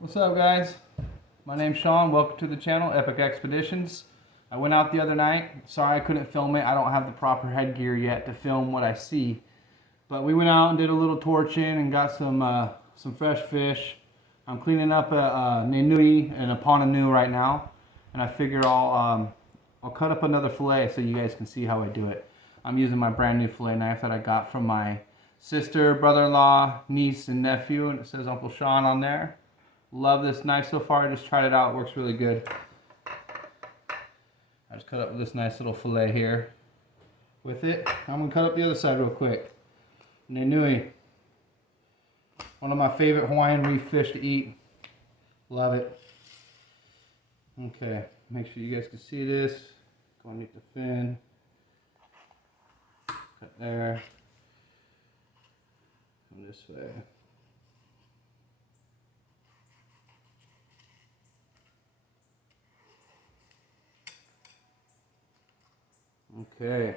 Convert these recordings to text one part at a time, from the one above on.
What's up, guys? My name's Sean. Welcome to the channel, Epic Expeditions. I went out the other night. Sorry I couldn't film it. I don't have the proper headgear yet to film what I see. But we went out and did a little torching and got some fresh fish. I'm cleaning up a Nenui and a Ponanu right now, and I figure I'll cut up another fillet so you guys can see how I do it. I'm using my brand new fillet knife that I got from my sister, brother-in-law, niece, and nephew, and it says Uncle Sean on there. Love this knife so far. I just tried it out. It works really good. I just cut up this nice little fillet here with it. I'm going to cut up the other side real quick. Nenui. One of my favorite Hawaiian reef fish to eat. Love it. Okay. Make sure you guys can see this. Go underneath the fin. Cut there. Come this way. Okay,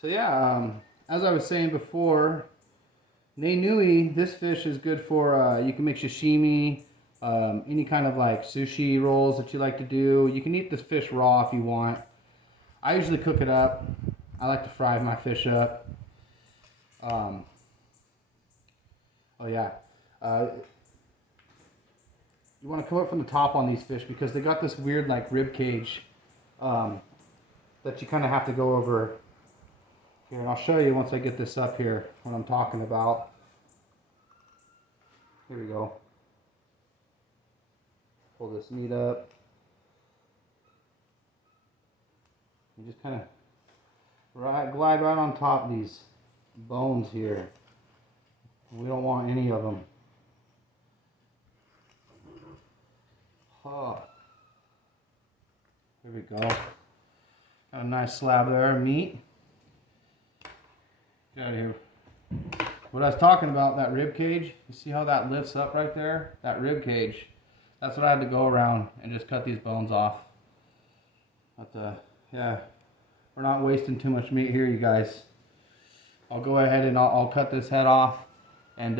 so yeah, as I was saying before, Nenui, this fish is good for, you can make sashimi, any kind of like sushi rolls that you like to do. You can eat this fish raw if you want. I usually cook it up. I like to fry my fish up. Oh yeah, you want to come up from the top on these fish because they got this weird like rib cage. That you kind of have to go over here, and I'll show you once I get this up here what I'm talking about. Here we go. Pull this meat up. You just kind of glide right on top of these bones here. We don't want any of them. Oh. Here we go. Got a nice slab there of meat. Get out of here. What I was talking about, that rib cage, you see how that lifts up right there? That rib cage. That's what I had to go around and just cut these bones off. But yeah, we're not wasting too much meat here, you guys. I'll go ahead and I'll cut this head off, and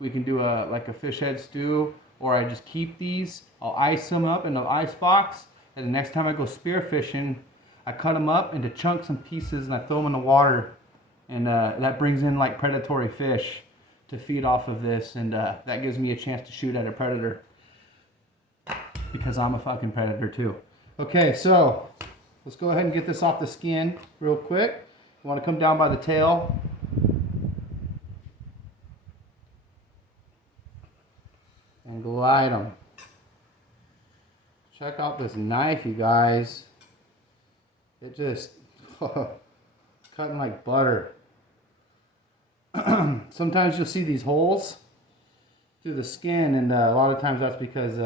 we can do like a fish head stew, or I just keep these. I'll ice them up in the ice box, and the next time I go spearfishing, I cut them up into chunks and pieces, and I throw them in the water, and that brings in like predatory fish to feed off of this, and that gives me a chance to shoot at a predator because I'm a fucking predator too. Okay, so let's go ahead and get this off the skin real quick. You want to come down by the tail. And glide them. Check out this knife, you guys. It just cutting like butter. Sometimes you'll see these holes through the skin, and a lot of times that's because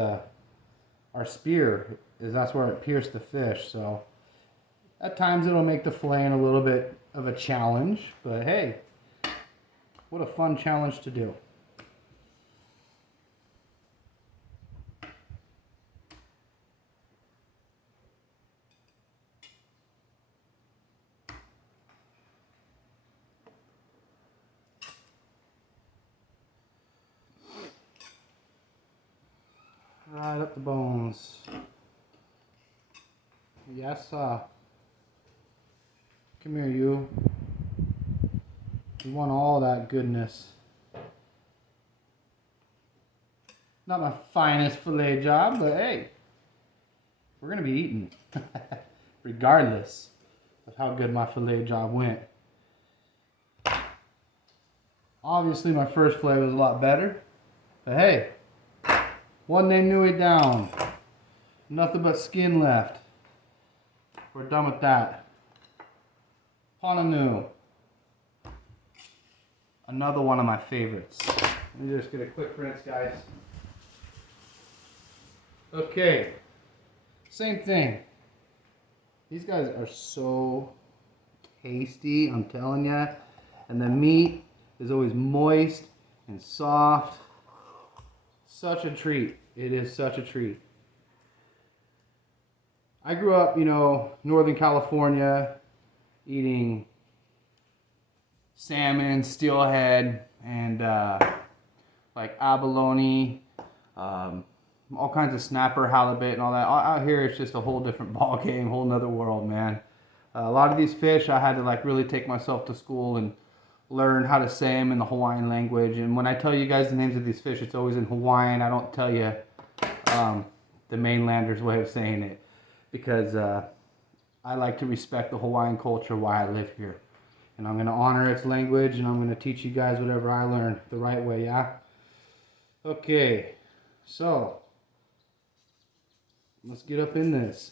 our spear that's where it pierced the fish. So at times it'll make the filleting a little bit of a challenge, but hey, what a fun challenge to do. Right up the bones. Yes, come here, you. You want all that goodness. Not my finest fillet job, but hey, we're gonna be eating, regardless of how good my fillet job went. Obviously, my first fillet was a lot better, but hey. One Nenui down. Nothing but skin left. We're done with that. Ponanu. Another one of my favorites. Let me just get a quick rinse, guys. Okay. Same thing. These guys are so tasty, I'm telling ya. And the meat is always moist and soft. Such a treat. It is such a treat. I grew up, Northern California, eating salmon, steelhead, and like abalone, all kinds of snapper, halibut, and all that. Out here, it's just a whole different ball game, whole nother world, man. A lot of these fish, I had to like really take myself to school and learn how to say them in the Hawaiian language. And when I tell you guys the names of these fish, it's always in Hawaiian. I don't tell you the mainlanders' way of saying it, because I like to respect the Hawaiian culture while I live here. And I'm going to honor its language, and I'm going to teach you guys whatever I learn the right way, yeah? Okay, so let's get up in this.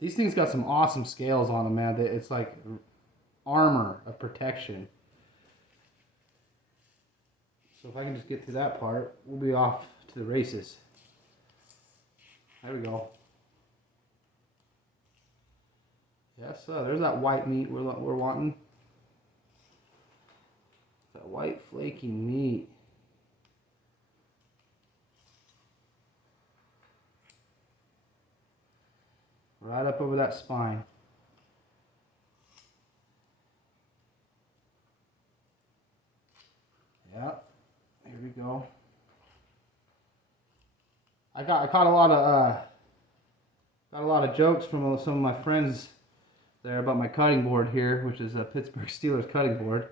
These things got some awesome scales on them, man. It's like armor of protection. So if I can just get to that part, we'll be off to the races. There we go. Yes, there's that white meat we're wanting. That white flaky meat. Right up over that spine. Yeah, here we go. I caught a lot of jokes from some of my friends there about my cutting board here, which is a Pittsburgh Steelers cutting board.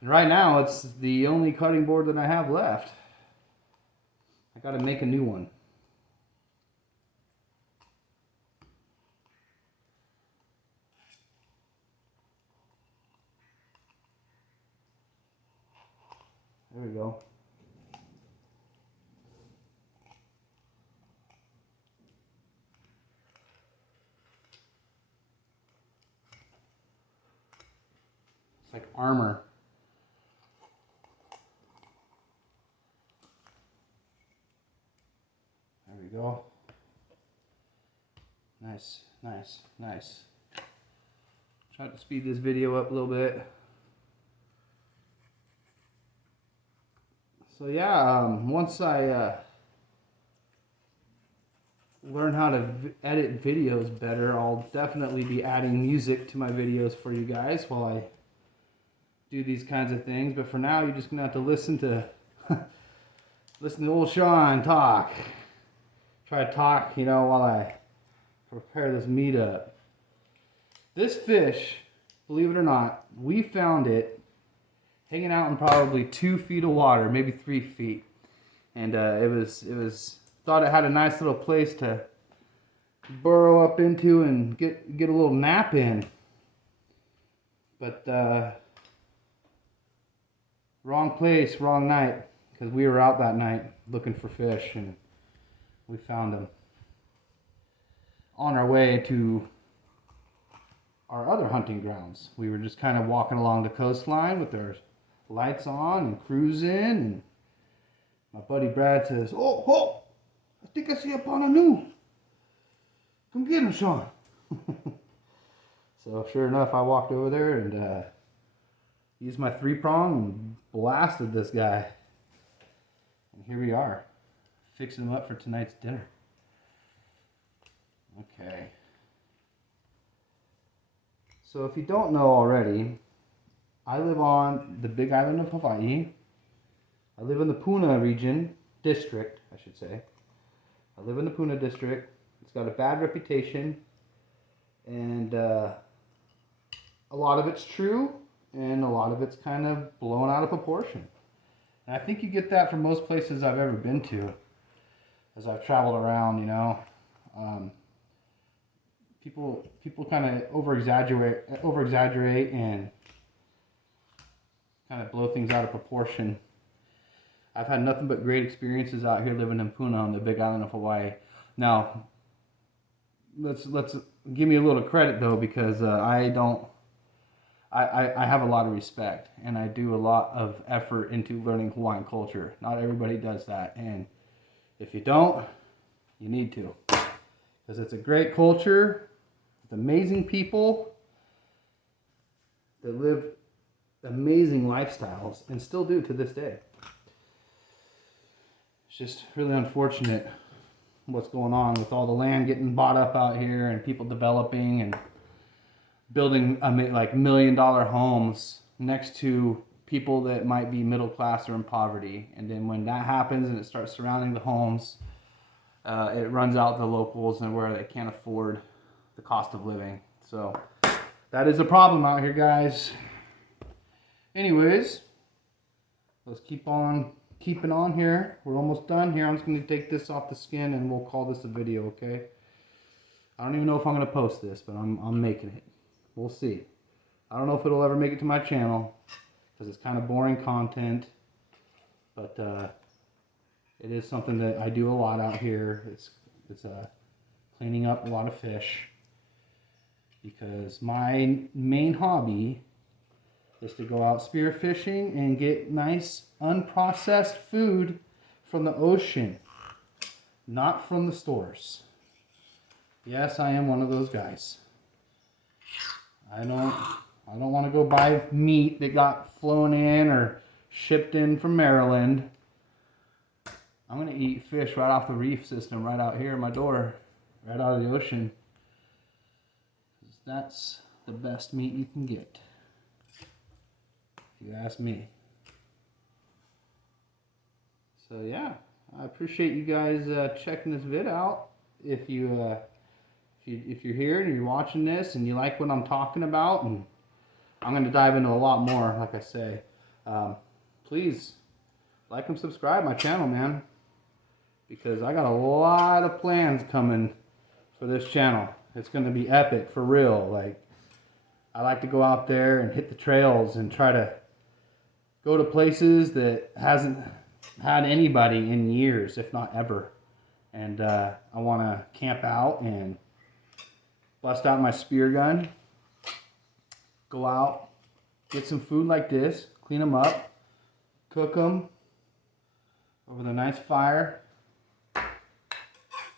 And right now, it's the only cutting board that I have left. I got to make a new one. There we go. It's like armor. There we go. Nice, nice, nice. Try to speed this video up a little bit. So yeah, once I learn how to edit videos better, I'll definitely be adding music to my videos for you guys while I do these kinds of things. But for now, you're just gonna have to listen to listen to old Sean talk. Try to talk, you know, while I prepare this meat up. This fish, believe it or not, we found it hanging out in probably 2 feet of water, maybe 3 feet, and it was thought it had a nice little place to burrow up into and get a little nap in, but wrong place, wrong night, because we were out that night looking for fish, and we found them on our way to our other hunting grounds. We were just kind of walking along the coastline with our lights on and cruising, and my buddy Brad says, oh, I think I see a Pananu. Come get him, Sean. So sure enough, I walked over there and used my 3-prong and blasted this guy. And here we are, fixing him up for tonight's dinner. Okay. So if you don't know already, I live on the Big Island of Hawaii. I live in the Puna district, I should say. I live in the Puna district. It's got a bad reputation, and a lot of it's true, and a lot of it's kind of blown out of proportion. And I think you get that from most places I've ever been to, as I've traveled around, you know. People kind of over exaggerate and kind of blow things out of proportion. I've had nothing but great experiences out here living in Puna on the Big Island of Hawaii. Now, let's give me a little credit though, because I have a lot of respect, and I do a lot of effort into learning Hawaiian culture. Not everybody does that, and if you don't, you need to, because it's a great culture with amazing people that live amazing lifestyles and still do to this day. It's just really unfortunate what's going on with all the land getting bought up out here and people developing and building like $1 million homes next to people that might be middle class or in poverty. And then when that happens and it starts surrounding the homes, it runs out the locals and where they can't afford the cost of living. So that is a problem out here, guys. Anyways, let's keep on keeping on here. We're almost done here. I'm just going to take this off the skin and we'll call this a video, okay? I don't even know if I'm going to post this, but I'm making it. We'll see. I don't know if it'll ever make it to my channel because it's kind of boring content, but it is something that I do a lot out here. It's cleaning up a lot of fish, because my main hobby is to go out spearfishing and get nice unprocessed food from the ocean, not from the stores. Yes, I am one of those guys. I don't want to go buy meat that got flown in or shipped in from Maryland. I'm going to eat fish right off the reef system right out here in my door, right out of the ocean. That's the best meat you can get, if you ask me. So yeah, I appreciate you guys checking this vid out. If you're here and you're watching this and you like what I'm talking about, and I'm going to dive into a lot more, like I say, please like and subscribe my channel, man, because I got a lot of plans coming for this channel. It's going to be epic, for real. Like, I like to go out there and hit the trails and try to go to places that hasn't had anybody in years, if not ever. And I want to camp out and bust out my spear gun, go out, get some food like this, clean them up, cook them over the nice fire,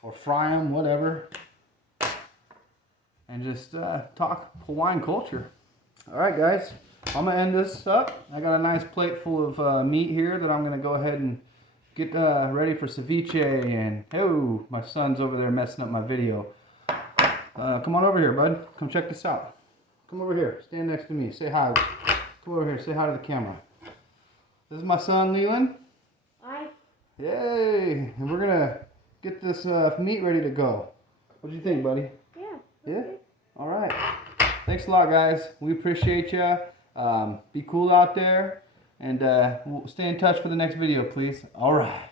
or fry them, whatever, and just talk Hawaiian culture. All right, guys, I'm gonna end this up. I got a nice plate full of meat here that I'm gonna go ahead and get ready for ceviche. And oh, my son's over there messing up my video. Come on over here, bud. Come check this out. Come over here. Stand next to me. Say hi. Come over here. Say hi to the camera. This is my son, Leland. Hi. Yay! And we're gonna get this meat ready to go. What do you think, buddy? Yeah. Yeah? All right. Thanks a lot, guys. We appreciate you. Be cool out there. And we'll stay in touch for the next video, please. All right.